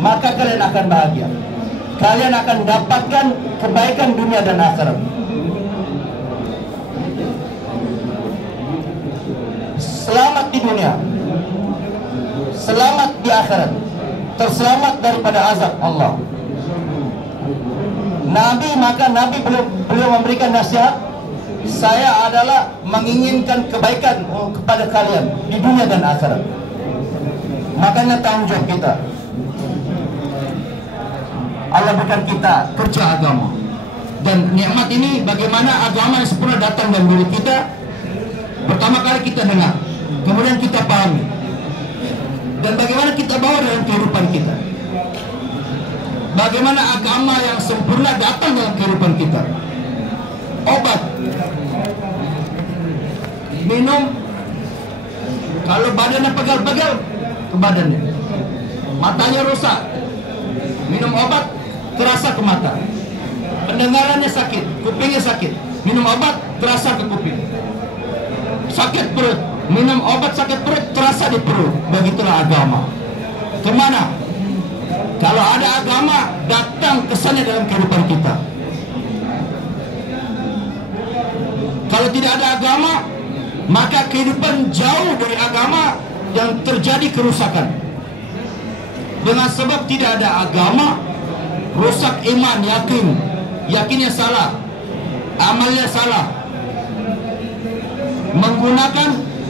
maka kalian akan bahagia. Kalian akan dapatkan kebaikan dunia dan akhirat. Selamat di dunia, selamat di akhirat, terselamat daripada azab Allah. Nabi belum memberikan nasihat. Saya adalah menginginkan kebaikan kepada kalian di dunia dan akhirat. Makanya tanggung jawab kita. Allah berikan kita kerja agama. Dan nikmat ini bagaimana agama yang sempurna datang dalam diri kita. Pertama kali kita dengar, kemudian kita pahami, dan bagaimana kita bawa dalam kehidupan kita. Bagaimana agama yang sempurna datang dalam kehidupan kita. Obat, minum, kalau badannya pegal-pegal ke badannya, matanya rusak, minum obat terasa ke mata. Pendengarannya sakit, kupingnya sakit, minum obat terasa ke kuping. Sakit perut, minum obat sakit perut terasa di perut. Begitulah agama. Kemana? Kalau ada agama, datang kesannya dalam kehidupan kita. Kalau tidak ada agama, maka kehidupan jauh dari agama yang terjadi kerusakan. Dengan sebab tidak ada agama, rusak iman, yakinnya salah, amalnya salah, menggunakan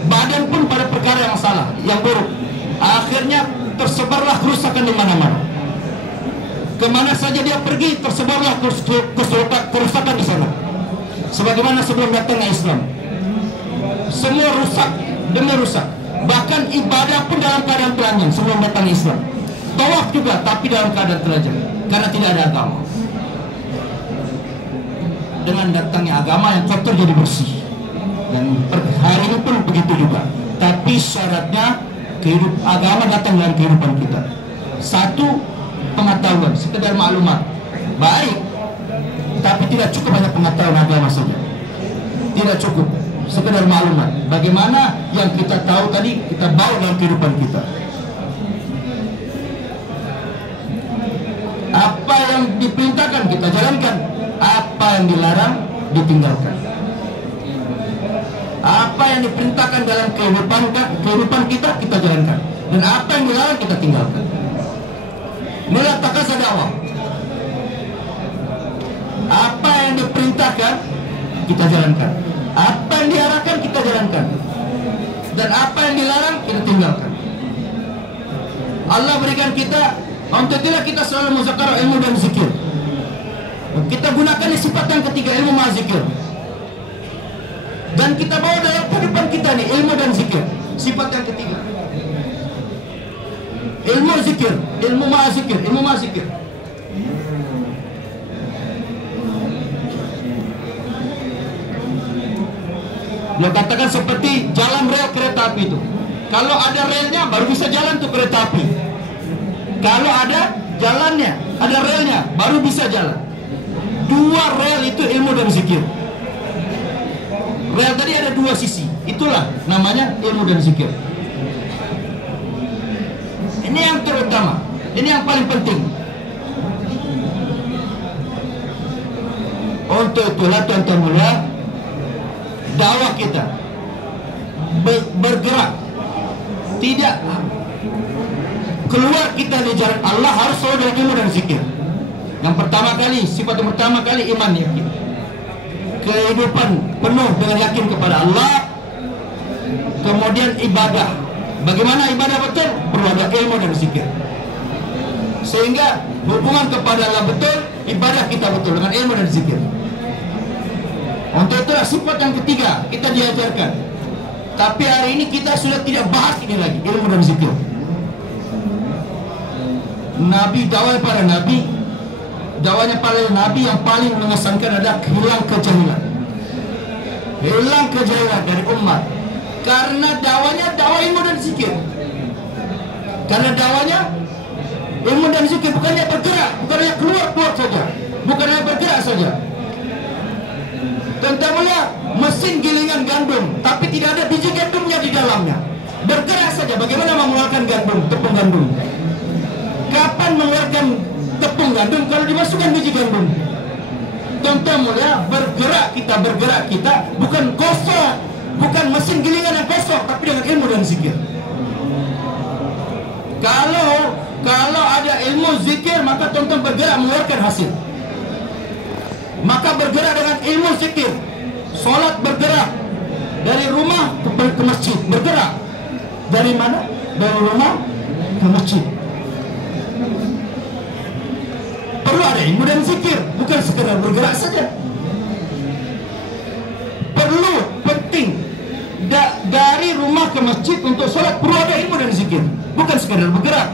badan pun pada perkara yang salah, yang buruk. Akhirnya tersebarlah kerusakan di mana-mana. Kemana saja dia pergi, tersebarlah kerusakan di sana. Sebagaimana sebelum datangnya Islam, semua rusak demi rusak. Bahkan ibadah pun dalam keadaan telanjang sebelum datang Islam. Tawaf juga, tapi dalam keadaan telanjang, karena tidak ada agama. Dengan datangnya agama, yang kotor jadi bersih. Dan hari ini pun begitu juga. Tapi syaratnya agama datang dalam kehidupan kita. Satu, pengetahuan, sekedar maklumat. Baik, tapi tidak cukup hanya pengetahuan agama saja. Tidak cukup, sekedar maklumat. Bagaimana yang kita tahu tadi kita bawa dalam kehidupan kita. Apa yang diperintahkan kita jalankan, apa yang dilarang ditinggalkan. Apa yang diperintahkan dalam kehidupan kita jalankan, dan apa yang dilarang kita tinggalkan. Inilah takasa dakwah. Apa yang diperintahkan kita jalankan, apa yang diarahkan kita jalankan, dan apa yang dilarang kita tinggalkan. Allah berikan kita, untuk itulah kita selalu muzakarah ilmu dan zikir. Kita gunakan sifat yang ketiga, ilmu ma zikir. Dan kita bawa dalam kehidupan kita nih, ilmu dan zikir, sifat yang ketiga. Ilmu zikir, ilmu ma zikir, ilmu ma zikir. Lo katakan seperti jalan rel kereta api itu. Kalau ada relnya baru bisa jalan tuh kereta api. Kalau ada jalannya, ada relnya, baru bisa jalan. Dua rel itu ilmu dan zikir. Rel tadi ada dua sisi, itulah namanya ilmu dan zikir. Ini yang terutama, ini yang paling penting. Untuk itulah tuan-tuan mulia, dakwah kita bergerak, tidak keluar kita di jalan Allah, harus selalu dari ilmu dan zikir. Yang pertama kali, sifat yang pertama kali iman, yakin. Kehidupan penuh dengan yakin kepada Allah. Kemudian ibadah. Bagaimana ibadah betul? Perlu ada ilmu dan zikir. Sehingga hubungan kepada Allah betul, ibadah kita betul dengan ilmu dan zikir. Untuk itulah sifat yang ketiga kita diajarkan. Tapi hari ini kita sudah tidak bahas ini lagi, ilmu dan zikir. Nabi, dakwah para nabi, dakwahnya para nabi yang paling mengesankan adalah hilang kejahilan. Hilang kejahilan dari umat. Karena dakwahnya dakwah ilmu dan zikir. Karena dakwahnya ilmu dan zikir, bukannya bergerak, bukannya keluar saja, bukannya bergerak saja. Tentunya mesin gilingan gandum, tapi tidak ada biji gandumnya di dalamnya. Bergerak saja. Bagaimana mengeluarkan gandum, tepung gandum? Kapan bukan mengeluarkan tepung gandum kalau dimasukkan biji gandum. Tuan-tuan mulia, bergerak kita bukan kosong, bukan mesin gilingan yang kosong, tapi dengan ilmu dan zikir. Kalau ada ilmu zikir, maka tuan-tuan bergerak mengeluarkan hasil. Maka bergerak dengan ilmu zikir. Solat bergerak dari rumah ke masjid, bergerak dari mana? Dari rumah ke masjid. Perlu ada ilmu dan zikir, bukan sekedar bergerak saja. Perlu, penting, dari rumah ke masjid untuk solat perlu ada ilmu dan zikir, bukan sekedar bergerak.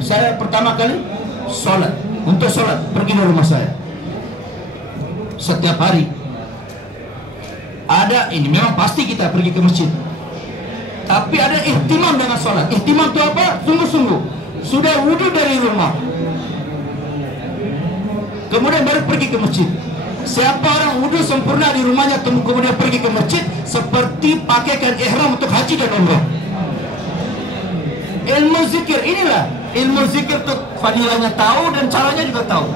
Saya pertama kali solat, untuk solat pergi dari rumah saya. Setiap hari ada, ini memang pasti kita pergi ke masjid, tapi ada ihtimam dengan solat. Ihtimam itu apa? Sungguh-sungguh. Sudah wudhu dari rumah, kemudian baru pergi ke masjid. Siapa orang wudhu sempurna di rumahnya kemudian pergi ke masjid, seperti pakaikan ihram untuk haji dan umrah. Ilmu zikir inilah, ilmu zikir itu fadilahnya tahu dan caranya juga tahu.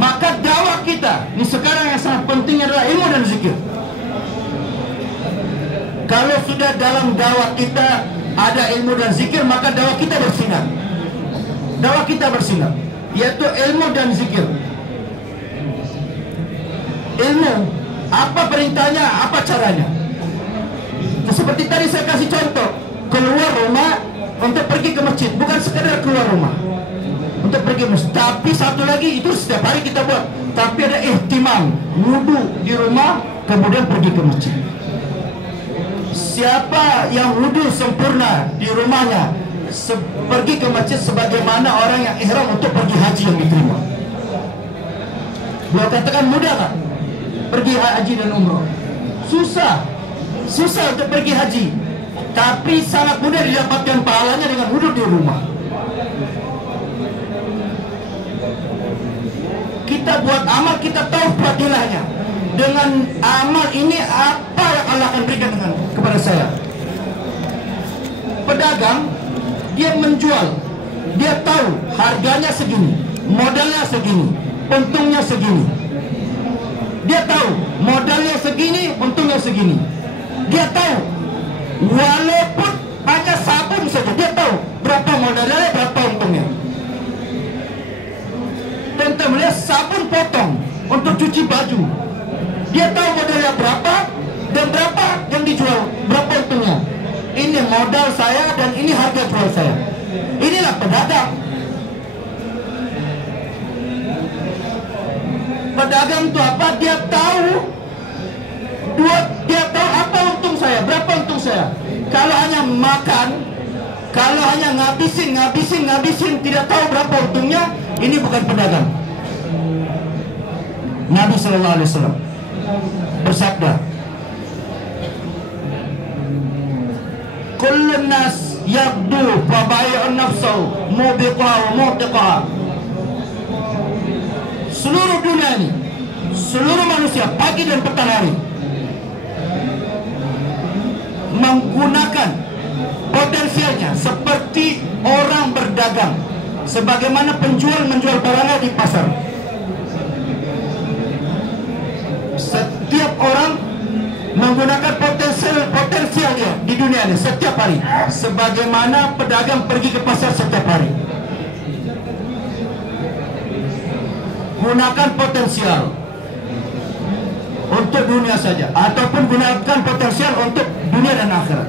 Maka dakwah kita ini sekarang yang sangat penting adalah ilmu dan zikir. Kalau sudah dalam dakwah kita ada ilmu dan zikir, maka dakwah kita bersinar. Dakwah kita bersinar, yaitu ilmu dan zikir. Ilmu, apa perintahnya, apa caranya. Seperti tadi saya kasih contoh, keluar rumah untuk pergi ke masjid, bukan sekedar keluar rumah untuk pergi ke masjid, tapi satu lagi itu setiap hari kita buat, tapi ada ihtimam, wudhu di rumah kemudian pergi ke masjid. Siapa yang wudhu sempurna di rumahnya, pergi ke masjid sebagaimana orang yang ihram untuk pergi haji yang diterima. Beliau katakan mudah tak pergi haji dan umrah? Susah untuk pergi haji, tapi sangat mudah didapatkan pahalanya dengan wudhu di rumah. Kita buat amal, kita tahu fadilahnya. Dengan amal ini apa yang Allah akan berikan kepada saya. Pedagang, dia menjual, dia tahu harganya segini, modalnya segini, untungnya segini. Dia tahu modalnya segini, untungnya segini. Dia tahu walaupun hanya sabun saja, dia tahu berapa modalnya, berapa untungnya. Tentu melihat sabun potong untuk cuci baju, dia tahu modalnya berapa dan berapa yang dijual, berapa untungnya. Ini modal saya dan ini harga jual saya. Inilah pedagang. Pedagang itu apa? Dia tahu apa untung saya, berapa untung saya. Kalau hanya makan, kalau hanya ngabisin, tidak tahu berapa untungnya, ini bukan pedagang. Nabi sallallahu alaihi wasallam bersabda, kullun nas yabdu fa bai'un nafsahu mubiqaha wa mutiqaha. Seluruh dunia ini, seluruh manusia pagi dan petang hari menggunakan potensialnya seperti orang berdagang, sebagaimana penjual menjual barangnya di pasar. Setiap orang menggunakan potensialnya di dunia ini setiap hari, sebagaimana pedagang pergi ke pasar setiap hari. Gunakan potensial untuk dunia saja, ataupun gunakan potensial untuk dunia dan akhirat.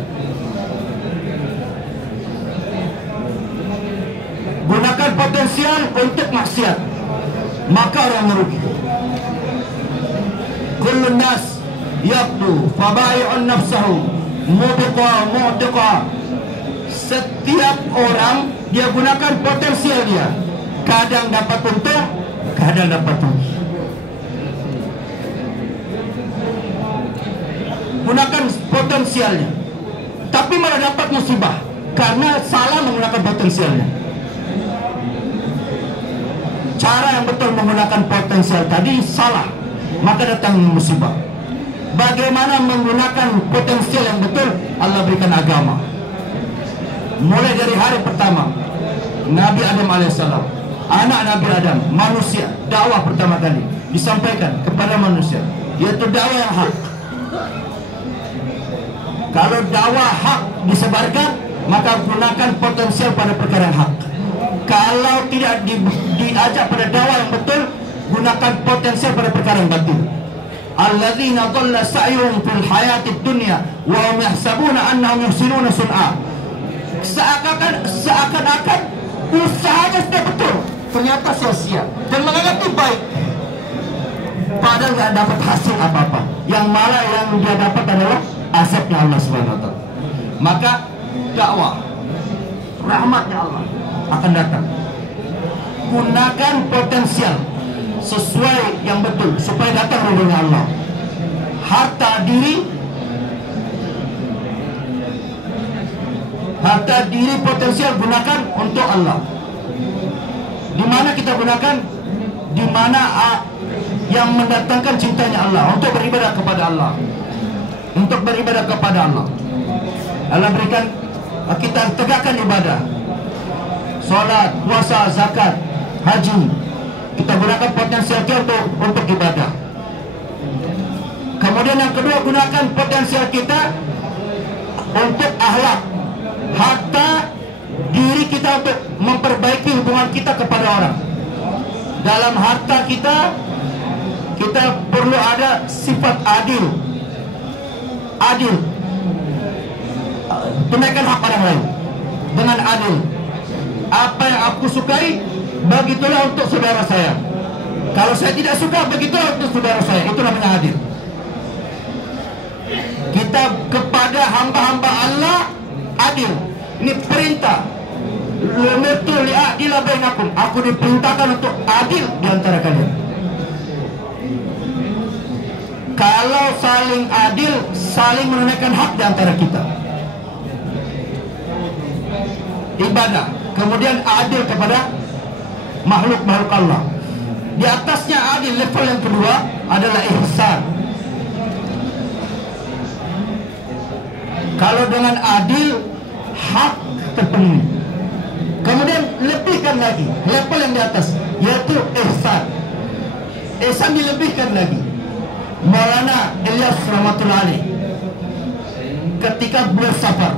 Gunakan potensial untuk maksiat, maka orang merugi. Kullun nas yabdu fabai'un nafsahu mu'tiqa. Setiap orang dia gunakan potensial dia, kadang dapat untung, kadang dapat rugi. Gunakan potensialnya, tapi malah dapat musibah karena salah menggunakan potensialnya. Cara yang betul menggunakan potensial tadi salah, maka datang musibah. Bagaimana menggunakan potensial yang betul? Allah berikan agama. mulai dari hari pertama Nabi Adam alaihissalam, anak Nabi Adam, manusia, dakwah pertama kali disampaikan kepada manusia, yaitu dakwah yang hak. Kalau dakwah hak disebarkan, maka gunakan potensial pada perkara yang hak. Kalau tidak diajak pada dakwah yang betul, gunakan potensial pada perkara yang batil. Alladzina dhalla sa'yuhum fil hayatid dunya wa hum yahsabuna annahum yuhsinuna sun'a. Seakan-akan usahanya sudah betul, ternyata sia-sia dan menganggap itu baik, padahal nggak dapat hasil apa-apa. Yang malah yang dia dapat adalah azabnya Allah Subhanahu wa taala. Maka dakwah rahmatnya Allah akan datang. Gunakan potensial sesuai yang betul supaya datang ridhonya Allah. Harta diri potensial gunakan untuk Allah. Di mana kita gunakan? Di mana yang mendatangkan cintanya Allah, untuk beribadah kepada Allah. Untuk beribadah kepada Allah. Allah berikan kita tegakkan ibadah. Salat, puasa, zakat, haji. Kita gunakan potensial kita untuk ibadah. Kemudian yang kedua, gunakan potensial kita untuk akhlak. Harta diri kita untuk memperbaiki hubungan kita kepada orang. Dalam harta kita perlu ada sifat adil. Adil, tunaikan hak orang lain dengan adil. Apa yang aku sukai, begitulah untuk saudara saya. Kalau saya tidak suka, begitulah untuk saudara saya. Itu namanya adil. Kita kepada hamba-hamba Allah adil. Ini perintah. Lumitu li'adila bainakum. Aku diperintahkan untuk adil di antara kalian. Kalau saling adil, saling menunaikan hak di antara kita. Ibadah. Kemudian adil kepada makhluk-makhluk Allah. Di atasnya adil, level yang kedua adalah ihsan. Kalau dengan adil, hak terpenuhi. Kemudian lebihkan lagi level yang di atas, yaitu ihsan. Ihsan dilebihkan lagi. Maulana Ilyas rahmatullahi alaih ketika beliau safar,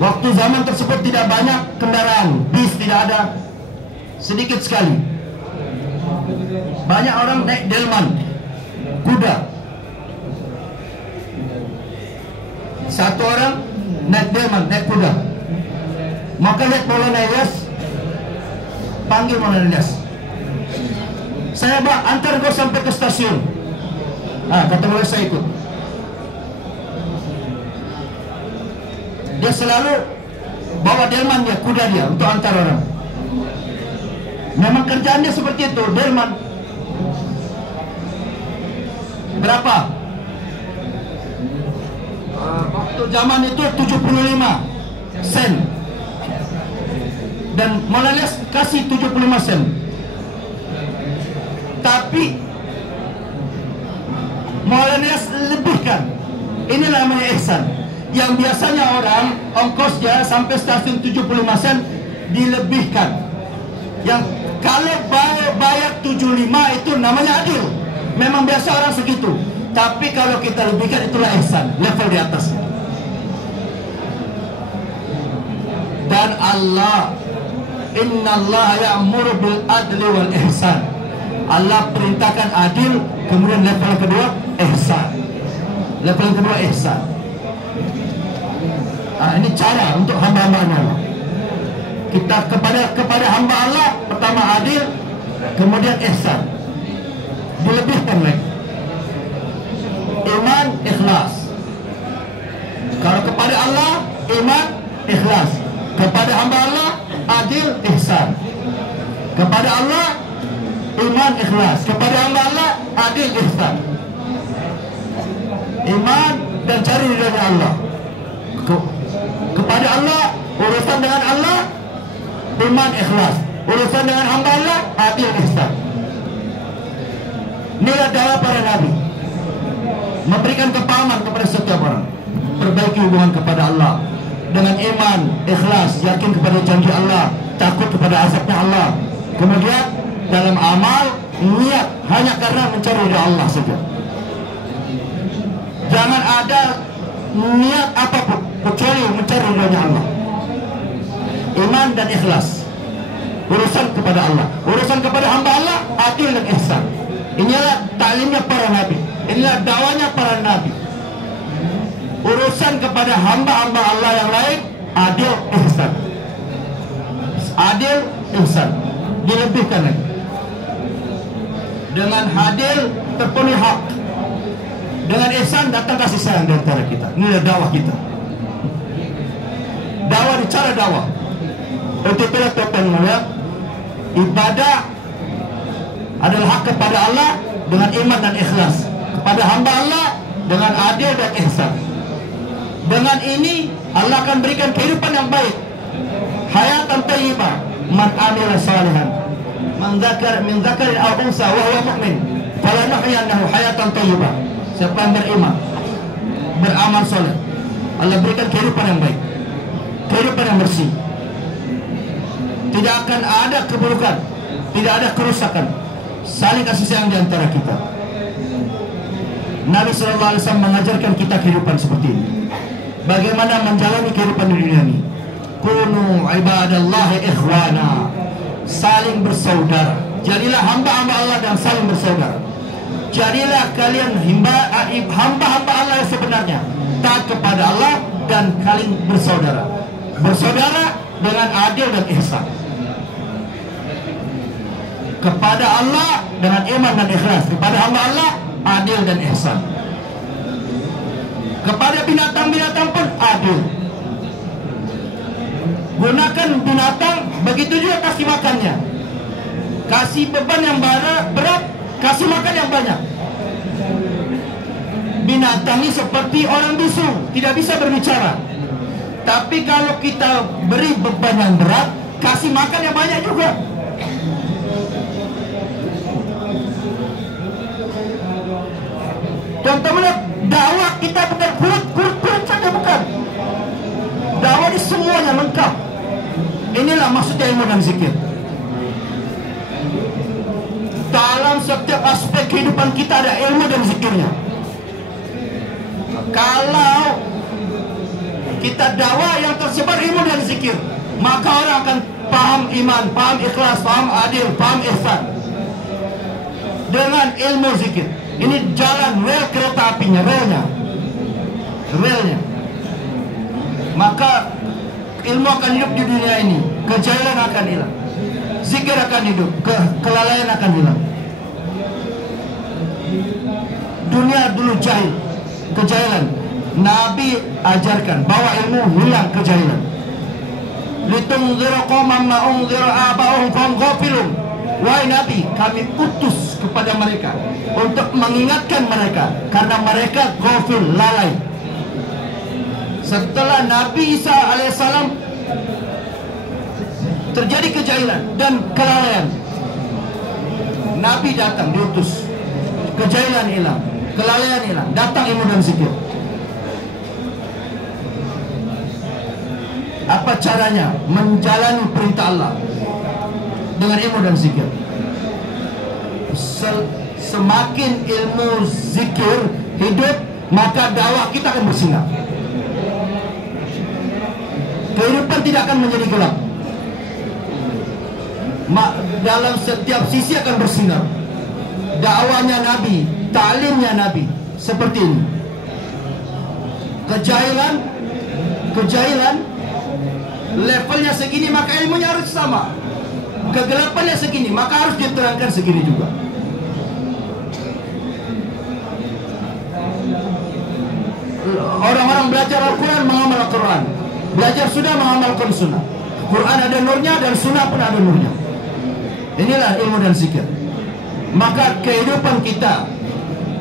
waktu zaman tersebut tidak banyak kendaraan, bis tidak ada, sedikit sekali. Banyak orang naik delman, kuda. Satu orang naik delman, naik kuda. Maka lihat Maulana Ilyas, panggil Maulana Ilyas, saya antar kau sampai ke stasiun. Kata Maulana, saya ikut. Dia selalu bawa delman dia, kuda dia untuk antar orang. Memang kerjaan dia seperti itu, delman. Berapa? Waktu zaman itu 75 sen. Dan Maulana Ilyas kasih 75 sen. Tapi Maulana Ilyas lebihkan. Inilah namanya ihsan. Yang biasanya orang ongkosnya sampai stasiun 75 sen dilebihkan. Yang kalau bayar 75 itu namanya adil. Memang biasa orang segitu. Tapi kalau kita lebihkan, itulah ihsan, level di atas. Dan Allah, innallaha ya'muru bil adli wal ihsan. Allah perintahkan adil, kemudian level yang kedua ihsan. Level yang kedua ihsan. Ini cara untuk hamba-hamba Allah. Kita kepada hamba Allah, pertama adil, kemudian ihsan. Dilebihkan lagi. Iman, ikhlas. Kalau kepada Allah, iman, ikhlas. Kepada hamba Allah, adil, ihsan. Kepada Allah, iman, ikhlas. Kepada hamba Allah, adil, ihsan. Iman dan cari ridha Allah. Kepada Allah, urusan dengan Allah, iman, ikhlas. Urusan dengan hamba Allah, adil, ihsan. Inilah dakwah para nabi, memberikan kepahaman kepada setiap orang, perbaiki hubungan kepada Allah, dengan iman, ikhlas, yakin kepada janji Allah, takut kepada azabnya Allah. Kemudian dalam amal, niat hanya karena mencari ridha Allah saja. Jangan ada niat apapun kecuali mencari ridha Allah. Iman dan ikhlas, urusan kepada Allah, urusan kepada hamba Allah, adil dan ihsan. Inilah taklimnya para nabi, inilah dakwanya para nabi. Urusan kepada hamba-hamba Allah yang lain, adil, ihsan. Adil, ihsan, dilebihkan lagi. Dengan adil terpenuhi hak, dengan ihsan datang kasih sayang di antara kita. Inilah dakwah kita. Dakwah di cara dakwah. Untuk itulah tuan mulia, ibadah adalah hak kepada Allah dengan iman dan ikhlas, kepada hamba Allah dengan adil dan ihsan. Dengan ini Allah akan berikan kehidupan yang baik, hayatan thayyibah, man amila salihan, min dzakarin aw unsa wa huwa mu'min, falanuhyiyannahu hayatan thayyibah. Siapa yang beriman, beramal soleh, Allah berikan kehidupan yang baik, kehidupan yang bersih. Tidak akan ada keburukan, tidak ada kerusakan. Saling kasih sayang di antara kita. Nabi SAW mengajarkan kita kehidupan seperti ini. Bagaimana menjalani kehidupan di dunia ini. Kunu ibadallahi ikhwana, saling bersaudara. Jadilah hamba-hamba Allah dan saling bersaudara. Jadilah kalian hamba-hamba Allah yang sebenarnya, taat kepada Allah dan saling bersaudara. Bersaudara dengan adil dan ihsan. Kepada Allah dengan iman dan ikhlas, kepada hamba Allah adil dan ihsan. Kepada binatang-binatang pun adil. Gunakan binatang, begitu juga kasih makannya. Kasih beban yang berat, kasih makan yang banyak. Binatang ini seperti orang bisu, tidak bisa berbicara. Tapi kalau kita beri beban yang berat, kasih makan yang banyak juga. Teman-teman, dakwah kita bukan kurut saja, bukan. Dakwah ini semuanya lengkap. Inilah maksudnya ilmu dan zikir. Dalam setiap aspek kehidupan kita ada ilmu dan zikirnya. Kalau kita dakwah yang tersebar ilmu dan zikir, maka orang akan paham iman, paham ikhlas, paham adil, paham ihsan. Dengan ilmu zikir. Ini jalan rel kereta apinya, relnya. Maka ilmu akan hidup di dunia ini, kejahilan akan hilang, zikir akan hidup, kelalaian akan hilang. Dunia dulu jahil, kejahilan. Nabi ajarkan bahwa ilmu hilang kejahilan. Litunzira qauman ma unzira aba'uhum fahum ghafilun. Wahai Nabi, kami utus kepada mereka untuk mengingatkan mereka karena mereka ghafil, lalai. Setelah Nabi Isa alaihissalam terjadi kejahilan dan kelalaian, Nabi datang diutus, kejahilan hilang, kelalaian hilang, datang ilmu dan zikir. Apa caranya menjalani perintah Allah? Dengan ilmu dan zikir. Semakin ilmu zikir hidup, maka dakwah kita akan bersinar. Kehidupan tidak akan menjadi gelap. Dalam setiap sisi akan bersinar. Dakwahnya Nabi, ta'limnya Nabi seperti ini. Kejahilan levelnya segini, maka ilmunya harus sama. Kegelapannya segini, maka harus diterangkan segini juga. Orang-orang belajar Al-Quran, mengamal Al-Quran. Belajar sunnah, mengamalkan sunnah. Quran ada nurnya dan sunnah pun ada nurnya. Inilah ilmu dan zikir. Maka kehidupan kita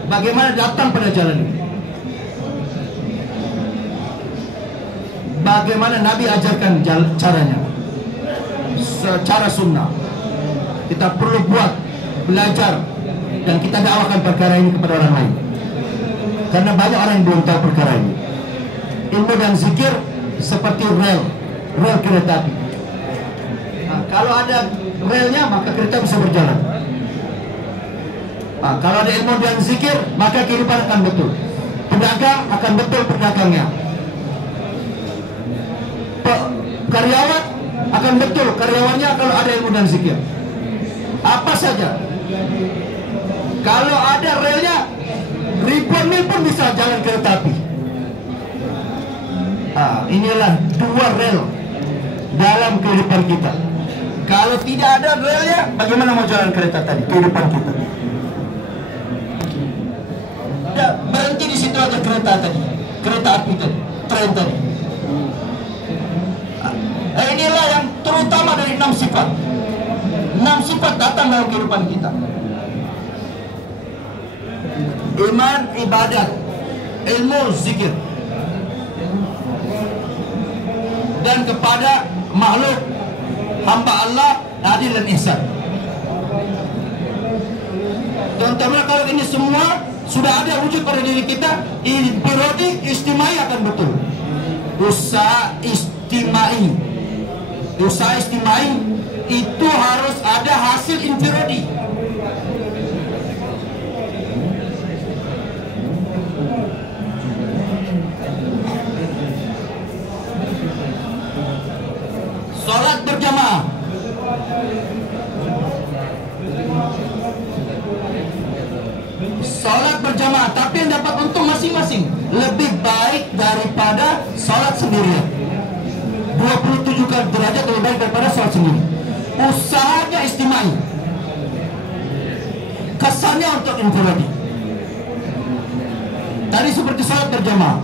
bagaimana datang pada jalan ini. Bagaimana Nabi ajarkan caranya, secara sunnah. Kita perlu belajar dan kita dakwakan perkara ini kepada orang lain. Karena banyak orang yang belum tahu perkara ini. Ilmu dan zikir seperti rel kereta api. Nah, kalau ada relnya maka kereta bisa berjalan. Nah, kalau ada ilmu dan zikir maka kehidupan akan betul. Pedagang akan betul pedagangnya. Karyawan akan betul karyawannya kalau ada ilmu dan zikir. Apa saja. Kalau ada relnya, ribuan mil pun bisa jalan kereta api. Inilah dua rel dalam kehidupan kita. Kalau tidak ada relnya, bagaimana mau jalan kereta tadi? Kehidupan kita. Berhenti di situ aja kereta tadi, kereta api tadi, tren tadi. Inilah yang terutama dari 6 sifat. 6 sifat datang dalam kehidupan kita. Iman, ibadat, ilmu, zikir, dan kepada makhluk hamba Allah adil dan ihsan. Teman-teman, kalau ini semua sudah ada wujud pada diri kita, infiradi istimai akan betul. Usaha istimai itu harus ada hasil infiradi. Salat berjamaah. Salat berjamaah, tapi yang dapat untung masing-masing lebih baik daripada salat sendirian. 27 kali derajat lebih baik daripada salat sendiri. Usahanya istimai, kesannya untuk infiradi. Tadi seperti salat berjamaah.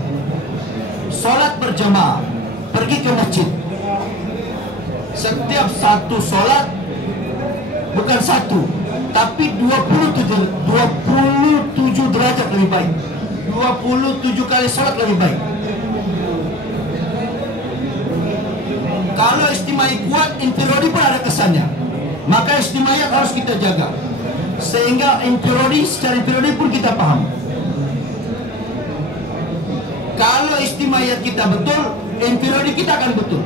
Salat berjamaah, pergi ke masjid. Setiap satu sholat bukan satu, tapi 27 derajat lebih baik. 27 kali sholat lebih baik. Kalau istimai kuat, infiradi pun ada kesannya. Maka istimayat harus kita jaga, sehingga secara infiradi pun kita paham. Kalau istimayat kita betul, infiradi kita akan betul.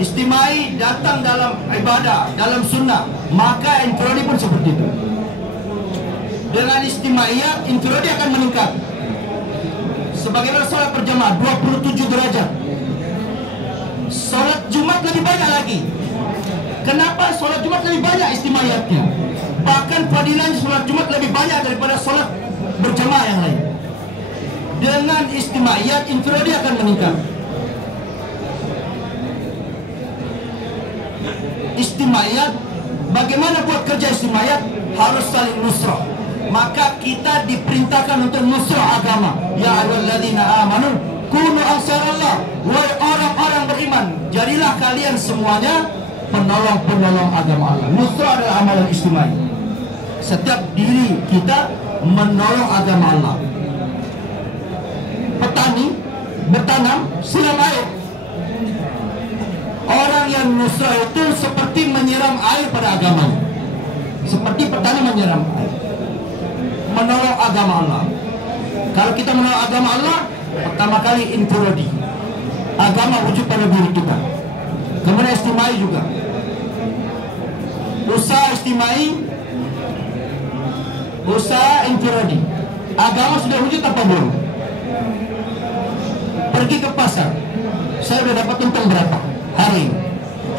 Istimai datang dalam ibadah, dalam sunnah, maka infiradi pun seperti itu. Dengan istimaiyat, infiradi akan meningkat. Sebagaimana sholat berjamaah 27 derajat. Sholat Jumat lebih banyak lagi. Kenapa sholat Jumat lebih banyak istimaiyatnya? Bahkan fadilahnya sholat Jumat lebih banyak daripada sholat berjamaah yang lain. Dengan istimaiyat, infiradi akan meningkat. Istimayat, bagaimana buat kerja istimayat? Harus saling nusrah. Maka kita diperintahkan untuk nusrah agama. Ya ayyuhalladzina amanu kunu ansarallah, wahai orang-orang beriman, jadilah kalian semuanya penolong-penolong agama Allah. Nusrah adalah amalan istimai. Setiap diri kita menolong agama Allah. Petani bertanam, siram air. Orang yang nusrah itu seperti menyiram air pada agamanya. Seperti petani menyiram air. Menolong agama Allah. Kalau kita menolong agama Allah, pertama kali infiradi. Agama wujud pada diri kita. Kemudian istimai juga. Usaha istimai, usaha infiradi. Agama sudah wujud apa belum? Pergi ke pasar, saya sudah dapat untung berapa hari ini?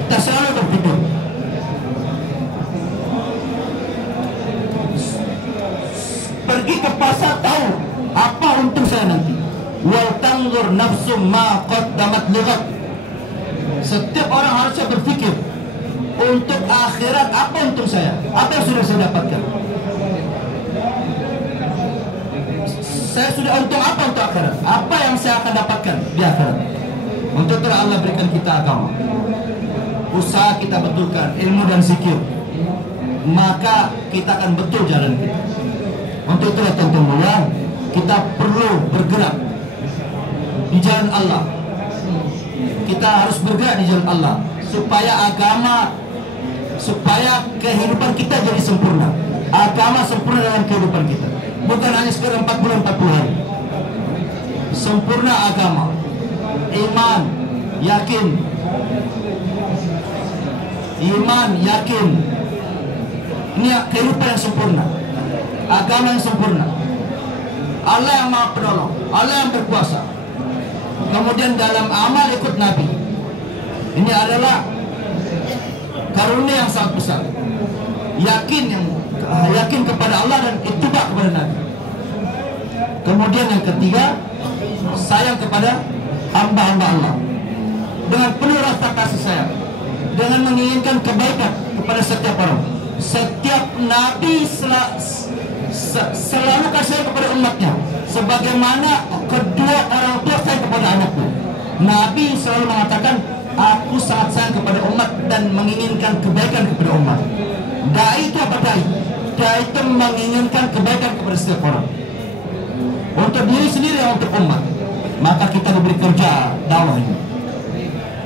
Kita selalu berpikir. Pergi ke pasar, tahu apa untung saya nanti. Wal tanzur nafsum ma qaddamat lighat. Setiap orang harusnya berpikir, untuk akhirat apa untung saya? Apa yang sudah saya dapatkan? Saya sudah untung apa untuk akhirat? Apa yang saya akan dapatkan di akhirat? Untuk itu Allah berikan kita agama. Usaha kita betulkan, ilmu dan zikir, maka kita akan betul jalan kita. Untuk itulah tentunya kita perlu bergerak di jalan Allah. Kita harus bergerak di jalan Allah supaya agama, supaya kehidupan kita jadi sempurna. Agama sempurna dalam kehidupan kita, bukan hanya sekedar 40 hari. Sempurna agama, iman, yakin. Iman, yakin. Ini kehidupan yang sempurna, agama yang sempurna. Allah yang Maha Penolong, Allah yang berkuasa. Kemudian dalam amal ikut Nabi. Ini adalah karunia yang sangat besar. Yakin kepada Allah dan ittiba kepada Nabi. Kemudian yang ketiga, sayang kepada hamba-hamba Allah dengan penuh rasa kasih sayang, dengan menginginkan kebaikan kepada setiap orang. Setiap Nabi selalu kasih kepada umatnya, sebagaimana kedua orang tua saya kepada anakku. Nabi selalu mengatakan, aku sangat sayang kepada umat dan menginginkan kebaikan kepada umat. Dai itu apa dai? Dai itu menginginkan kebaikan kepada setiap orang, untuk diri sendiri dan untuk umat. Maka kita diberi kerja dakwah ini,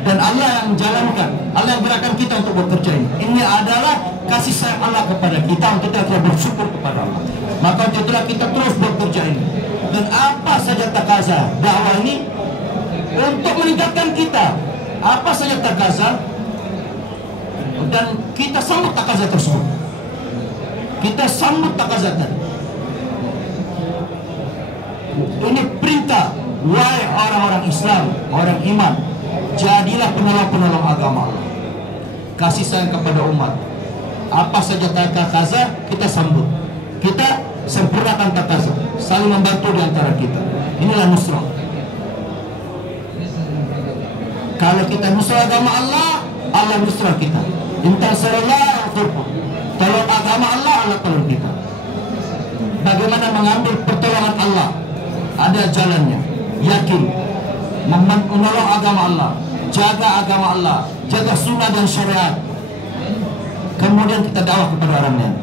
dan Allah yang menjalankan, Allah yang gerakan kita untuk bekerja ini. Ini adalah kasih sayang Allah kepada kita, untuk kita bersyukur kepada Allah. Maka untuk itulah kita terus bekerja ini. Dan apa saja takaza dakwah ini untuk meningkatkan kita, apa saja takaza, dan kita sambut takaza tersebut. Kita sambut takaza tadi. Ini perintah, wahai orang-orang Islam, orang iman, jadilah penolong-penolong agama Allah. Kasih sayang kepada umat. Apa saja takaza kita sambut. Kita sempurnakan takaza, saling membantu di antara kita. Inilah nusrah. Kalau kita nusrah agama Allah, Allah nusrah kita. Intansarallah turku. Tolong agama Allah, Allah tolong kita. Bagaimana mengambil pertolongan Allah? Ada jalannya. Yakin, menolong agama Allah, jaga agama Allah, jaga sunnah dan syariat. Kemudian kita dakwah kepada orang lain.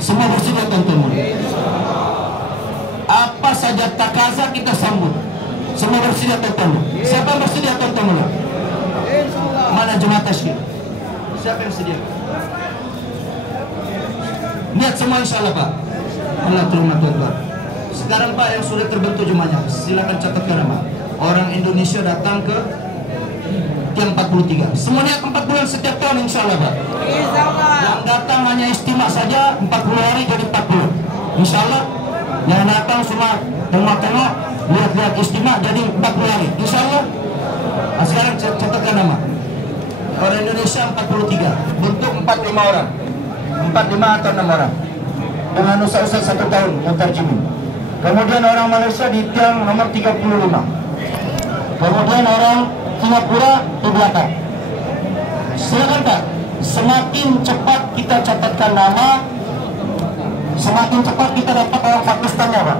Semua bersedia tonton. Apa saja takaza kita sambut. Semua bersedia tonton. Siapa yang bersedia tonton? Mana jemaah tasbih? Siapa yang sedia? Niat semua insya Allah Pak. Allah terima tuan-tuan. Sekarang Pak yang sudah terbentuk jemaahnya, silakan catatkan nama. Orang Indonesia datang ke tiang 43. Semuanya 4 bulan setiap tahun insya Allah Pak. Yang datang hanya istimewa saja 40 hari jadi 40. Insya Allah yang datang semua tengok-tengok, lihat-lihat istimewa jadi 40 hari. Insya Allah. Nah, sekarang catatkan nama. Orang Indonesia 43, bentuk 45 orang, 45 atau 6 orang, dengan usaha-usaha 1 tahun yang terjemin. Kemudian orang Malaysia di tiang nomor 35. Kemudian orang Singapura di belakang. Silakan Pak, semakin cepat kita catatkan nama, semakin cepat kita dapat orang Pakistannya Pak.